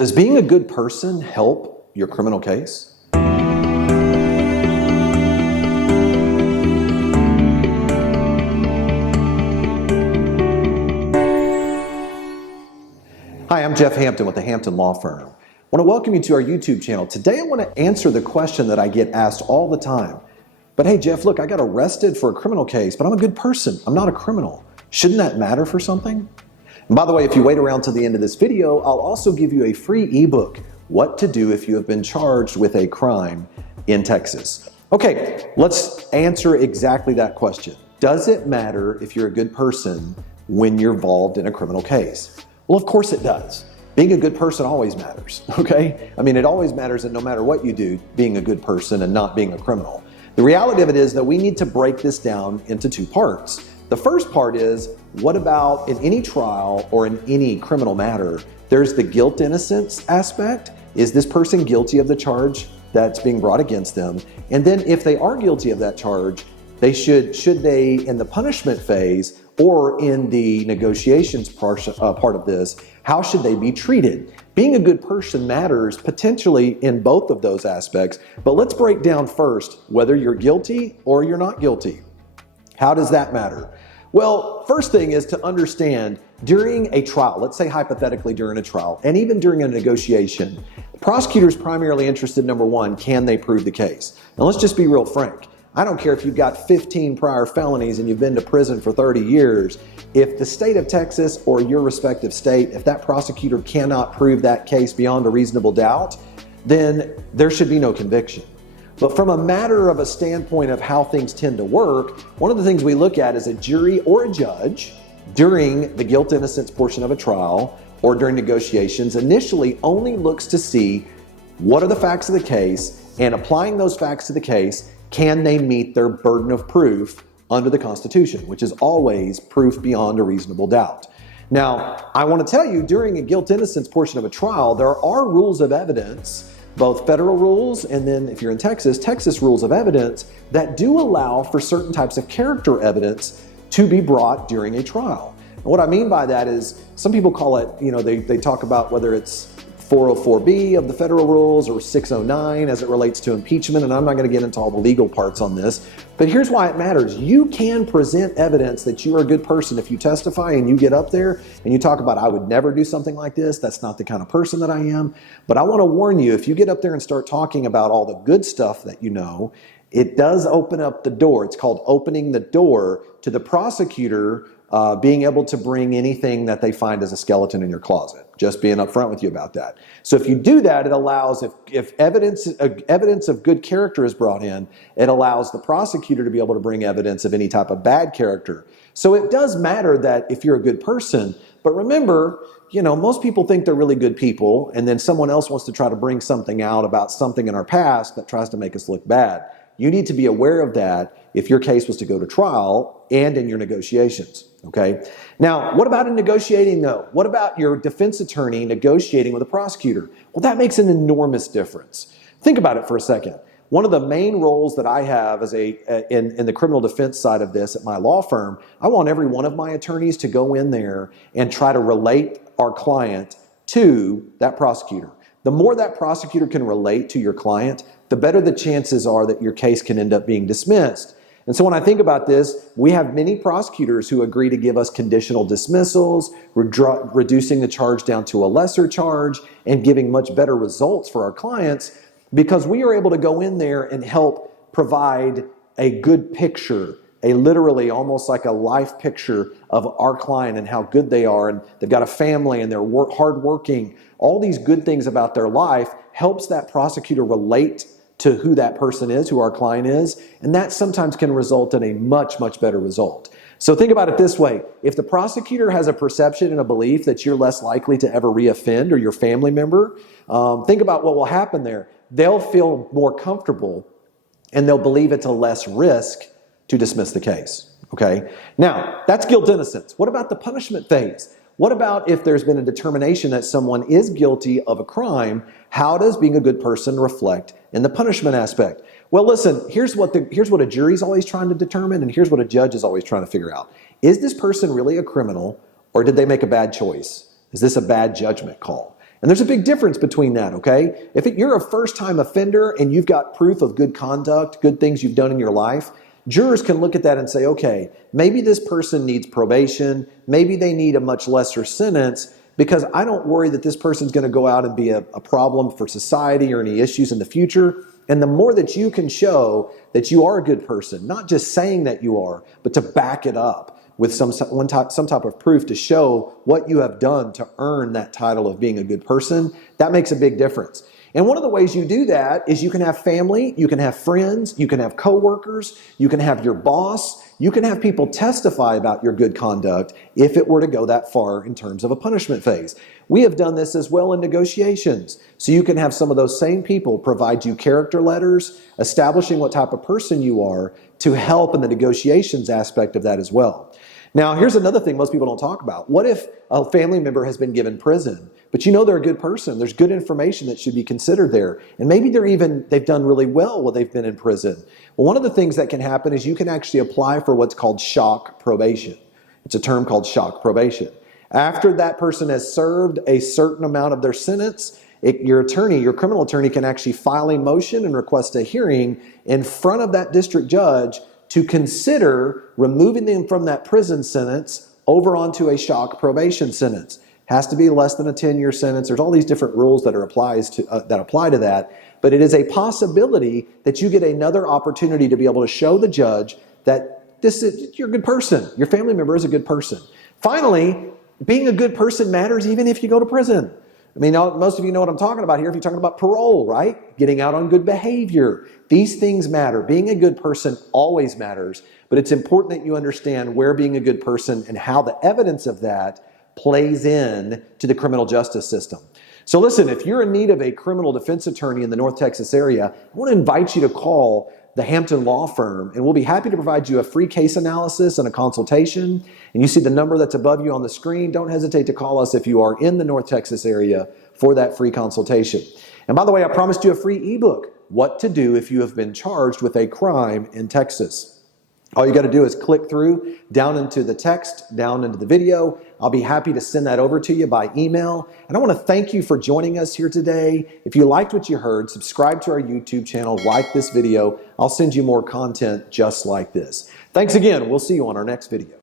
Does being a good person help your criminal case? Hi, I'm Jeff Hampton with the Hampton Law Firm. I want to welcome you to our YouTube channel. Today I want to answer the question that I get asked all the time. But hey Jeff, look, I got arrested for a criminal case, but I'm a good person. I'm not a criminal. Shouldn't that matter for something? And by the way, if you wait around till the end of this video, I'll also give you a free ebook, What to Do If You Have Been Charged with a Crime in Texas. Okay, let's answer exactly that question. Does it matter if you're a good person when you're involved in a criminal case? Well, of course it does. Being a good person always matters, okay? I mean, it always matters that no matter what you do, being a good person and not being a criminal. The reality of it is that we need to break this down into two parts. The first part is, what about in any trial or in any criminal matter, there's the guilt-innocence aspect. Is this person guilty of the charge that's being brought against them? And then if they are guilty of that charge, they should they, in the punishment phase or in the negotiations part of this, how should they be treated? Being a good person matters potentially in both of those aspects, but let's break down first whether you're guilty or you're not guilty. How does that matter? Well, first thing is to understand during a trial, let's say hypothetically during a trial, and even during a negotiation, the prosecutor's primarily interested, number one, can they prove the case? Now let's just be real frank. I don't care if you've got 15 prior felonies and you've been to prison for 30 years. If the state of Texas or your respective state, if that prosecutor cannot prove that case beyond a reasonable doubt, then there should be no conviction. But from a matter of a standpoint of how things tend to work, one of the things we look at is a jury or a judge during the guilt-innocence portion of a trial or during negotiations initially only looks to see what are the facts of the case, and applying those facts to the case, can they meet their burden of proof under the Constitution, which is always proof beyond a reasonable doubt. Now, I want to tell you, during a guilt-innocence portion of a trial, there are rules of evidence, both federal rules and then if you're in Texas rules of evidence that do allow for certain types of character evidence to be brought during a trial. And what I mean by that is some people call it, they talk about whether it's 404B of the federal rules or 609 as it relates to impeachment, and I'm not going to get into all the legal parts on this, but here's why it matters. You can present evidence that you are a good person if you testify and you get up there and you talk about, I would never do something like this, that's not the kind of person that I am. But I want to warn you, if you get up there and start talking about all the good stuff that you know, it does open up the door. It's called opening the door to the prosecutor being able to bring anything that they find as a skeleton in your closet. Just being upfront with you about that. So if you do that, it allows, if evidence of good character is brought in, it allows the prosecutor to be able to bring evidence of any type of bad character. So it does matter that if you're a good person, but remember, most people think they're really good people, and then someone else wants to try to bring something out about something in our past that tries to make us look bad. You need to be aware of that if your case was to go to trial and in your negotiations, okay? Now, what about in negotiating though? What about your defense attorney negotiating with a prosecutor? Well, that makes an enormous difference. Think about it for a second. One of the main roles that I have as in the criminal defense side of this at my law firm, I want every one of my attorneys to go in there and try to relate our client to that prosecutor. The more that prosecutor can relate to your client, the better the chances are that your case can end up being dismissed. And so when I think about this, we have many prosecutors who agree to give us conditional dismissals, reducing the charge down to a lesser charge, and giving much better results for our clients because we are able to go in there and help provide a good picture, a literally almost like a life picture of our client and how good they are, and they've got a family and they're hardworking. All these good things about their life helps that prosecutor relate to who that person is, who our client is, and that sometimes can result in a much, much better result. So think about it this way. If the prosecutor has a perception and a belief that you're less likely to ever reoffend or your family member, think about what will happen there. They'll feel more comfortable and they'll believe it's a less risk to dismiss the case, okay? Now, that's guilt-innocence. What about the punishment phase? What about if there's been a determination that someone is guilty of a crime? How does being a good person reflect in the punishment aspect? Well, listen, here's what a jury's always trying to determine, and here's what a judge is always trying to figure out. Is this person really a criminal, or did they make a bad choice? Is this a bad judgment call? And there's a big difference between that, okay? If you're a first-time offender and you've got proof of good conduct, good things you've done in your life, jurors can look at that and say, okay, maybe this person needs probation, maybe they need a much lesser sentence, because I don't worry that this person's going to go out and be a problem for society or any issues in the future. And the more that you can show that you are a good person, not just saying that you are, but to back it up with some type of proof to show what you have done to earn that title of being a good person, that makes a big difference. And one of the ways you do that is you can have family, you can have friends, you can have coworkers, you can have your boss, you can have people testify about your good conduct if it were to go that far in terms of a punishment phase. We have done this as well in negotiations. So you can have some of those same people provide you character letters, establishing what type of person you are to help in the negotiations aspect of that as well. Now, here's another thing most people don't talk about. What if a family member has been given prison, but you know they're a good person? There's good information that should be considered there. And maybe they've done really well while they've been in prison. Well, one of the things that can happen is you can actually apply for what's called shock probation. It's a term called shock probation. After that person has served a certain amount of their sentence, your criminal attorney can actually file a motion and request a hearing in front of that district judge to consider removing them from that prison sentence over onto a shock probation sentence. Has to be less than a 10-year sentence. There's all these different rules that apply to that. But it is a possibility that you get another opportunity to be able to show the judge that you're a good person. Your family member is a good person. Finally, being a good person matters even if you go to prison. I mean, most of you know what I'm talking about here if you're talking about parole, right? Getting out on good behavior. These things matter. Being a good person always matters, but it's important that you understand where being a good person and how the evidence of that plays in to the criminal justice system. So listen, if you're in need of a criminal defense attorney in the North Texas area, I want to invite you to call the Hampton Law Firm, and we'll be happy to provide you a free case analysis and a consultation. And you see the number that's above you on the screen. Don't hesitate to call us if you are in the North Texas area for that free consultation. And by the way, I promised you a free ebook, What to Do If You Have Been Charged with a Crime in Texas. All you got to do is click through down into the text, down into the video. I'll be happy to send that over to you by email. And I want to thank you for joining us here today. If you liked what you heard, subscribe to our YouTube channel, like this video. I'll send you more content just like this. Thanks again. We'll see you on our next video.